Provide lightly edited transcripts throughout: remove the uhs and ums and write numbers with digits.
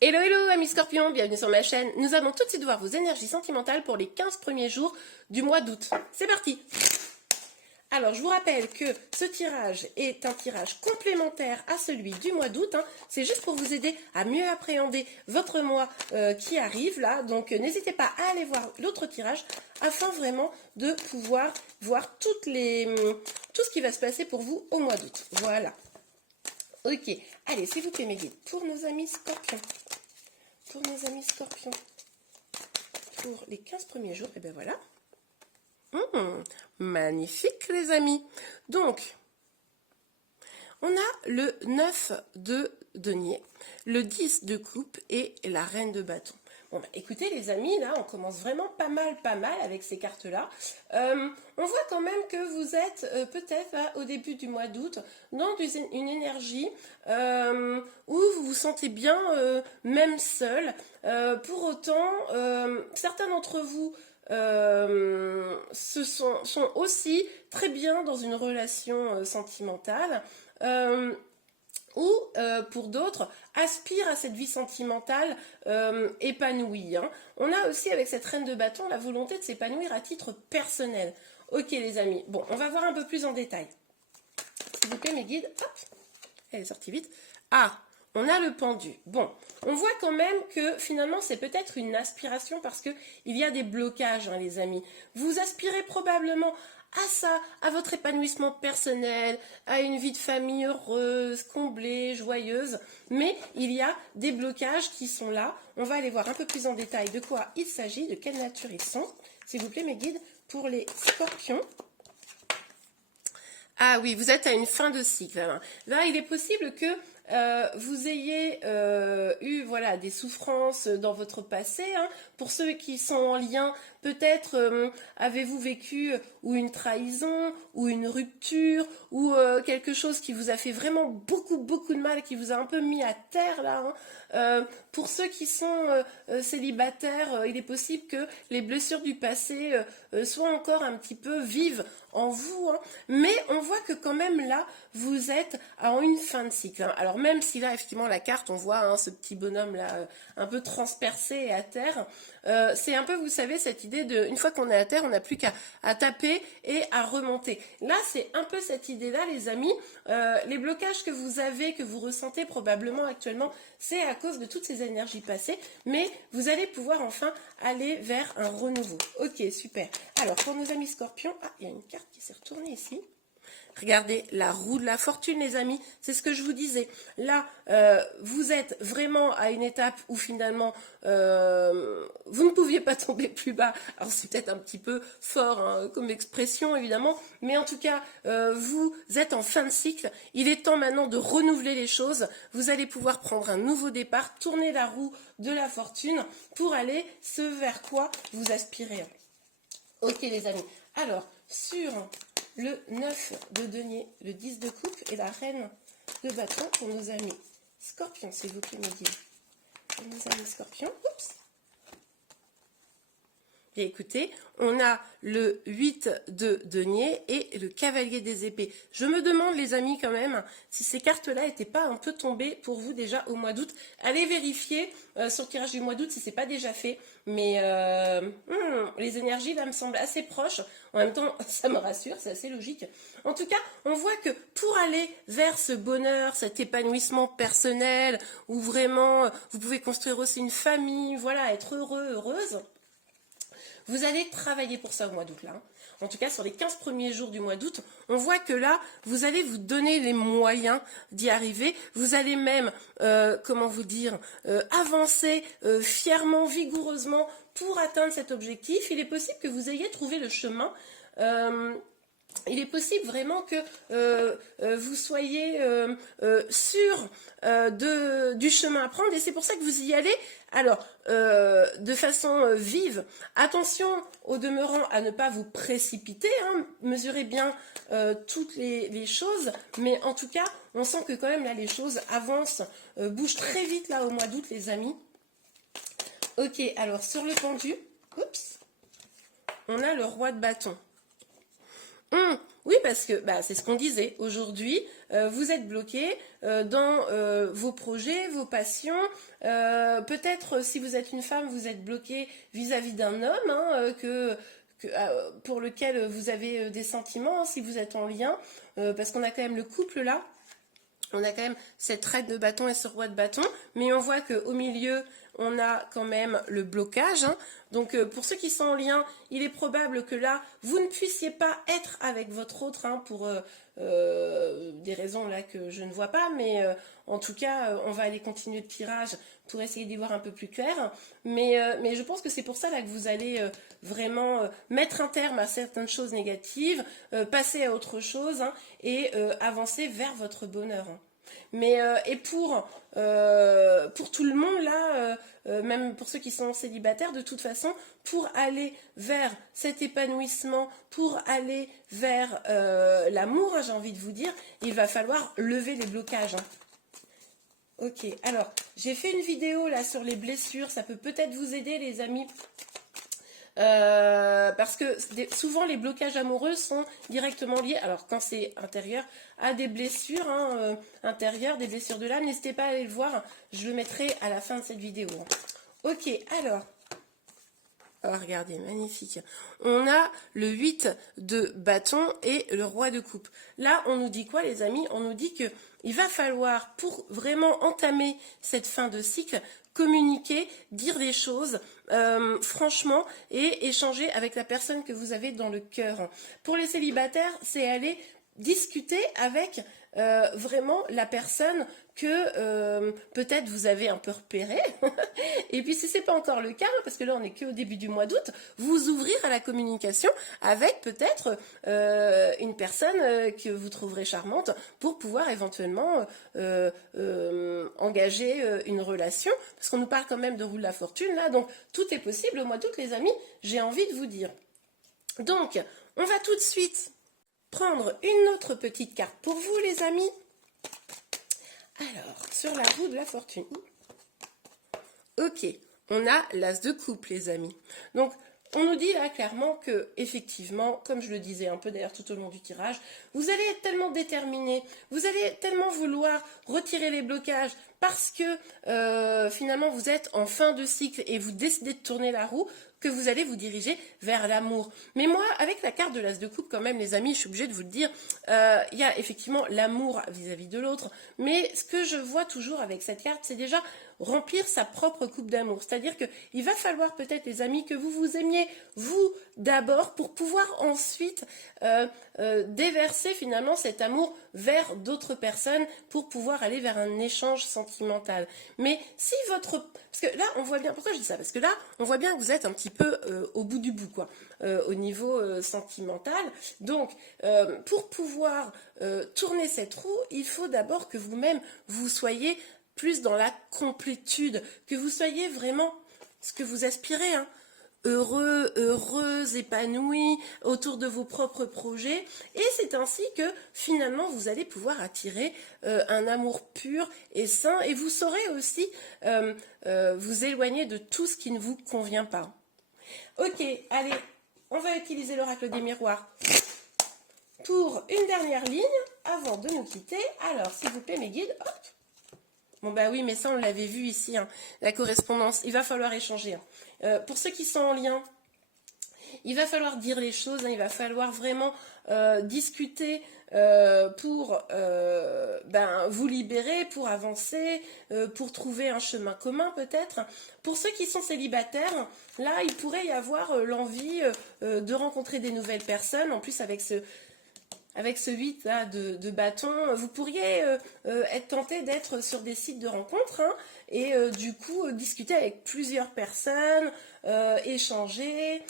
Hello hello amis scorpions, bienvenue sur ma chaîne. Nous allons tout de suite voir vos énergies sentimentales pour les 15 premiers jours du mois d'août. C'est parti. Alors je vous rappelle que ce tirage est un tirage complémentaire à celui du mois d'août. C'est juste pour vous aider à mieux appréhender votre mois qui arrive là. Donc n'hésitez pas à aller voir l'autre tirage afin vraiment de pouvoir voir tout ce qui va se passer pour vous au mois d'août. Voilà. Ok, allez s'il vous plaît mes guides, pour nos amis scorpions. Pour mes amis scorpions, pour les 15 premiers jours, et bien voilà. Magnifique les amis. Donc, on a le 9 de denier, le 10 de coupe et la reine de bâton. Bon, bah, écoutez les amis, là on commence vraiment pas mal avec ces cartes-là. On voit quand même que vous êtes peut-être au début du mois d'août dans une énergie où vous vous sentez bien même seul. Pour autant, certains d'entre vous sont aussi très bien dans une relation sentimentale. Ou pour d'autres aspirent à cette vie sentimentale épanouie. On a aussi avec cette reine de bâton la volonté de s'épanouir à titre personnel. Ok les amis, bon on va voir un peu plus en détail. S'il vous plaît mes guides, hop, elle est sortie vite. Ah, on a le pendu. Bon, on voit quand même que finalement c'est peut-être une aspiration parce que il y a des blocages les amis. Vous aspirez probablement à ça, à votre épanouissement personnel, à une vie de famille heureuse, comblée, joyeuse, mais il y a des blocages qui sont là. On va aller voir un peu plus en détail de quoi il s'agit, de quelle nature ils sont. S'il vous plaît mes guides, pour les scorpions. Ah oui, vous êtes à une fin de cycle. Là, il est possible que vous ayez eu voilà, des souffrances dans votre passé. Pour ceux qui sont en lien, peut-être avez-vous vécu ou une trahison, ou une rupture, ou quelque chose qui vous a fait vraiment beaucoup de mal, qui vous a un peu mis à terre là. Pour ceux qui sont célibataires, il est possible que les blessures du passé soient encore un petit peu vives en vous, mais on voit que quand même là, vous êtes en une fin de cycle. Alors même si là, effectivement, la carte, on voit ce petit bonhomme là, un peu transpercé et à terre, c'est un peu, vous savez, cette idée de, une fois qu'on est à terre, on n'a plus qu'à taper et à remonter. Là, c'est un peu cette idée-là, les amis. Les blocages que vous avez, que vous ressentez probablement actuellement, c'est à cause de toutes ces énergies passées, mais vous allez pouvoir enfin aller vers un renouveau. Ok, super. Alors, pour nos amis scorpions, ah, il y a une carte qui s'est retournée ici. Regardez, la roue de la fortune, les amis, c'est ce que je vous disais. Là, vous êtes vraiment à une étape où finalement, vous ne pouviez pas tomber plus bas. Alors, c'est peut-être un petit peu fort comme expression, évidemment, mais en tout cas, vous êtes en fin de cycle. Il est temps maintenant de renouveler les choses. Vous allez pouvoir prendre un nouveau départ, tourner la roue de la fortune pour aller ce vers quoi vous aspirez. Ok, les amis. Alors, sur le 9 de denier, le 10 de coupe et la reine de bâton pour nos amis scorpions, s'il vous plaît, me dire. Pour nos amis scorpions, oups. Et écoutez, on a le 8 de denier et le cavalier des épées. Je me demande, les amis, quand même, si ces cartes-là n'étaient pas un peu tombées pour vous déjà au mois d'août. Allez vérifier sur le tirage du mois d'août si ce n'est pas déjà fait. Mais les énergies, là, me semblent assez proches. En même temps, ça me rassure, c'est assez logique. En tout cas, on voit que pour aller vers ce bonheur, cet épanouissement personnel, où vraiment, vous pouvez construire aussi une famille, voilà, être heureux, heureuse, vous allez travailler pour ça au mois d'août là. En tout cas, sur les 15 premiers jours du mois d'août, on voit que là, vous allez vous donner les moyens d'y arriver. Vous allez même, comment vous dire, avancer fièrement, vigoureusement pour atteindre cet objectif. Il est possible que vous ayez trouvé le chemin. Il est possible vraiment que vous soyez sûr du chemin à prendre et c'est pour ça que vous y allez. Alors, de façon vive, attention au demeurant à ne pas vous précipiter, mesurez bien toutes les choses, mais en tout cas, on sent que quand même là les choses avancent, bougent très vite là au mois d'août les amis. Ok, alors sur le pendu, oups, on a le roi de bâton. Oui, parce que bah, c'est ce qu'on disait. Aujourd'hui, vous êtes bloqué dans vos projets, vos passions. Peut-être si vous êtes une femme, vous êtes bloqué vis-à-vis d'un homme pour lequel vous avez des sentiments, hein, si vous êtes en lien, parce qu'on a quand même le couple là. On a quand même cette reine de bâton et ce roi de bâton, mais on voit qu'au milieu, on a quand même le blocage. Hein. Donc pour ceux qui sont en lien, il est probable que là, vous ne puissiez pas être avec votre autre pour des raisons là que je ne vois pas, mais en tout cas, on va aller continuer le tirage pour essayer d'y voir un peu plus clair. Mais je pense que c'est pour ça là que vous allez vraiment mettre un terme à certaines choses négatives, passer à autre chose et avancer vers votre bonheur. Hein. Mais et pour tout le monde là, même pour ceux qui sont célibataires, de toute façon, pour aller vers cet épanouissement, pour aller vers l'amour, j'ai envie de vous dire, il va falloir lever les blocages. Hein. Ok, alors j'ai fait une vidéo là sur les blessures, ça peut peut-être vous aider les amis. Parce que souvent les blocages amoureux sont directement liés, alors quand c'est intérieur, à des blessures intérieures, des blessures de l'âme. N'hésitez pas à aller le voir, je le mettrai à la fin de cette vidéo. Ok, alors, oh, regardez, magnifique. On a le 8 de bâton et le roi de coupe. Là, on nous dit quoi les amis? On nous dit que il va falloir, pour vraiment entamer cette fin de cycle, communiquer, dire des choses franchement et échanger avec la personne que vous avez dans le cœur. Pour les célibataires, c'est aller discuter avec vraiment la personne que peut-être vous avez un peu repéré. Et puis si c'est pas encore le cas, parce que là on est qu'au début du mois d'août, vous ouvrir à la communication avec peut-être une personne que vous trouverez charmante pour pouvoir éventuellement engager une relation, parce qu'on nous parle quand même de roue de la fortune là, donc tout est possible au mois d'août les amis, j'ai envie de vous dire. Donc on va tout de suite prendre une autre petite carte pour vous les amis. Alors, sur la roue de la fortune. Ok, on a l'as de coupe, les amis. Donc, on nous dit là clairement que, effectivement, comme je le disais un peu d'ailleurs tout au long du tirage, vous allez être tellement déterminé, vous allez tellement vouloir retirer les blocages parce que finalement vous êtes en fin de cycle et vous décidez de tourner la roue, que vous allez vous diriger vers l'amour. Mais moi, avec la carte de l'as de coupe, quand même, les amis, je suis obligée de vous le dire, il y a effectivement l'amour vis-à-vis de l'autre, mais ce que je vois toujours avec cette carte, c'est déjà remplir sa propre coupe d'amour. C'est-à-dire qu'il va falloir peut-être, les amis, que vous vous aimiez, vous, d'abord, pour pouvoir ensuite déverser finalement cet amour vers d'autres personnes, pour pouvoir aller vers un échange sentimental. Mais si votre... Parce que là, on voit bien... Pourquoi je dis ça? Parce que là, on voit bien que vous êtes un petit peu au bout du bout, quoi, au niveau sentimental. Donc, pour pouvoir tourner cette roue, il faut d'abord que vous-même, vous soyez plus dans la complétude, que vous soyez vraiment ce que vous aspirez, hein, heureux, heureuse, épanoui autour de vos propres projets, et c'est ainsi que finalement vous allez pouvoir attirer un amour pur et sain, et vous saurez aussi vous éloigner de tout ce qui ne vous convient pas. Ok, allez, on va utiliser l'oracle des miroirs pour une dernière ligne avant de nous quitter. Alors, s'il vous plaît mes guides, hop. Bon bah oui, mais ça on l'avait vu ici, hein, la correspondance, il va falloir échanger. Hein. Pour ceux qui sont en lien, il va falloir dire les choses, hein, il va falloir vraiment discuter pour vous libérer, pour avancer, pour trouver un chemin commun peut-être. Pour ceux qui sont célibataires, là il pourrait y avoir l'envie de rencontrer des nouvelles personnes, en plus avec ce 8 là, de bâton, vous pourriez être tenté d'être sur des sites de rencontres hein, et du coup discuter avec plusieurs personnes, échanger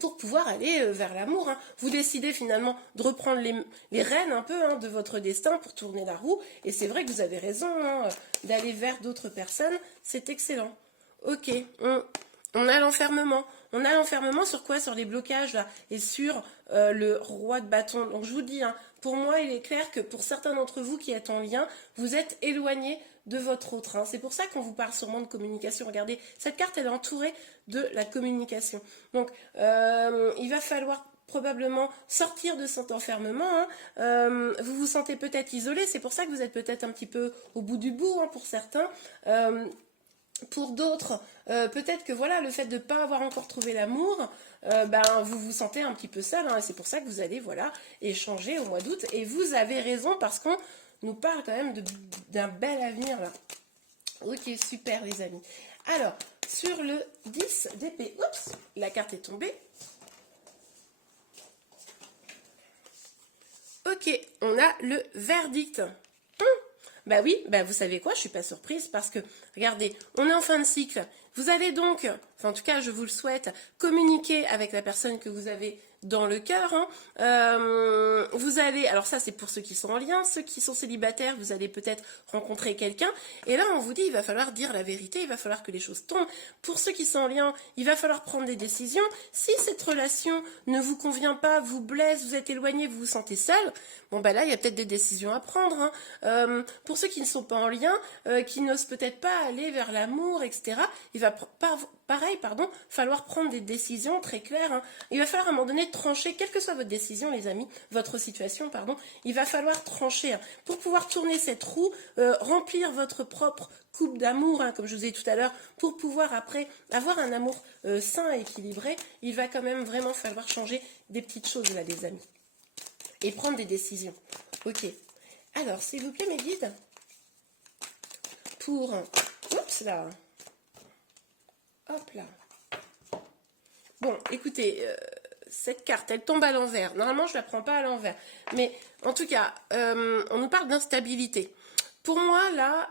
pour pouvoir aller vers l'amour. Hein. Vous décidez finalement de reprendre les rênes un peu hein, de votre destin pour tourner la roue et c'est vrai que vous avez raison hein, d'aller vers d'autres personnes, c'est excellent. Ok, on a l'enfermement. On a l'enfermement sur quoi? Sur les blocages là, et sur le roi de bâton. Donc je vous dis, hein, pour moi il est clair que pour certains d'entre vous qui êtes en lien, vous êtes éloignés de votre autre. Hein. C'est pour ça qu'on vous parle sûrement de communication. Regardez, cette carte elle est entourée de la communication. Donc il va falloir probablement sortir de cet enfermement. Hein. Vous vous sentez peut-être isolé, c'est pour ça que vous êtes peut-être un petit peu au bout du bout hein, pour certains. Pour d'autres, peut-être que voilà, le fait de ne pas avoir encore trouvé l'amour, vous vous sentez un petit peu seul. Hein, et c'est pour ça que vous allez voilà, échanger au mois d'août. Et vous avez raison parce qu'on nous parle quand même d'un bel avenir là. Ok, super les amis. Alors, sur le 10 d'épée, oups, la carte est tombée. Ok, on a le verdict. Bah oui, bah vous savez quoi, je suis pas surprise parce que, regardez, on est en fin de cycle. Vous allez donc, enfin en tout cas je vous le souhaite, communiquer avec la personne que vous avez dans le cœur. Hein. Vous allez, alors ça c'est pour ceux qui sont en lien, ceux qui sont célibataires, vous allez peut-être rencontrer quelqu'un. Et là on vous dit, il va falloir dire la vérité, il va falloir que les choses tombent. Pour ceux qui sont en lien, il va falloir prendre des décisions. Si cette relation ne vous convient pas, vous blesse, vous êtes éloigné, vous vous sentez seul, bon bah là il y a peut-être des décisions à prendre. Hein. Pour ceux qui ne sont pas en lien, qui n'osent peut-être pas aller vers l'amour, etc., il va falloir prendre des décisions très claires. Hein. Il va falloir à un moment donné trancher, quelle que soit votre décision, les amis, votre situation, pardon, il va falloir trancher. Hein. Pour pouvoir tourner cette roue, remplir votre propre coupe d'amour, hein, comme je vous ai dit tout à l'heure, pour pouvoir après avoir un amour sain et équilibré, il va quand même vraiment falloir changer des petites choses là, les amis. Et prendre des décisions. Ok. Alors, s'il vous plaît, mes guides, pour... Oups, là. Hop là. Bon, écoutez, cette carte, elle tombe à l'envers. Normalement, je ne la prends pas à l'envers. Mais, en tout cas, on nous parle d'instabilité. Pour moi, là...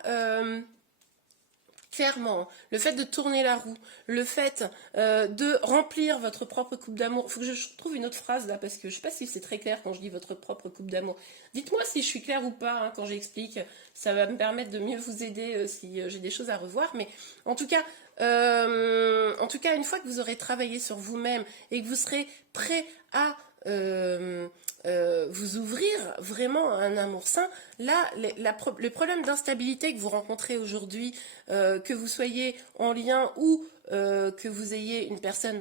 clairement, le fait de tourner la roue, le fait de remplir votre propre coupe d'amour. Il faut que je trouve une autre phrase là, parce que je ne sais pas si c'est très clair quand je dis votre propre coupe d'amour. Dites-moi si je suis claire ou pas hein, quand j'explique. Ça va me permettre de mieux vous aider si j'ai des choses à revoir. Mais en tout cas, une fois que vous aurez travaillé sur vous-même et que vous serez prêt à... vous ouvrir vraiment à un amour sain, là, le problème d'instabilité que vous rencontrez aujourd'hui, que vous soyez en lien ou que vous ayez une personne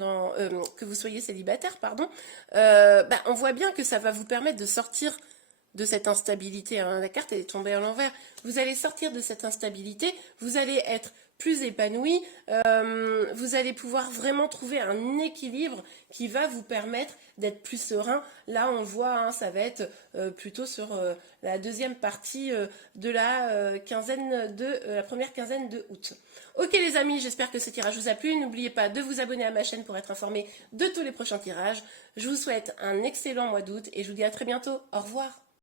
que vous soyez célibataire, pardon, on voit bien que ça va vous permettre de sortir de cette instabilité. Hein. La carte elle est tombée à l'envers. Vous allez sortir de cette instabilité, vous allez être plus épanoui, vous allez pouvoir vraiment trouver un équilibre qui va vous permettre d'être plus serein. Là, on voit, hein, ça va être plutôt sur la deuxième partie de la première quinzaine de août. Ok les amis, j'espère que ce tirage vous a plu. N'oubliez pas de vous abonner à ma chaîne pour être informé de tous les prochains tirages. Je vous souhaite un excellent mois d'août et je vous dis à très bientôt. Au revoir.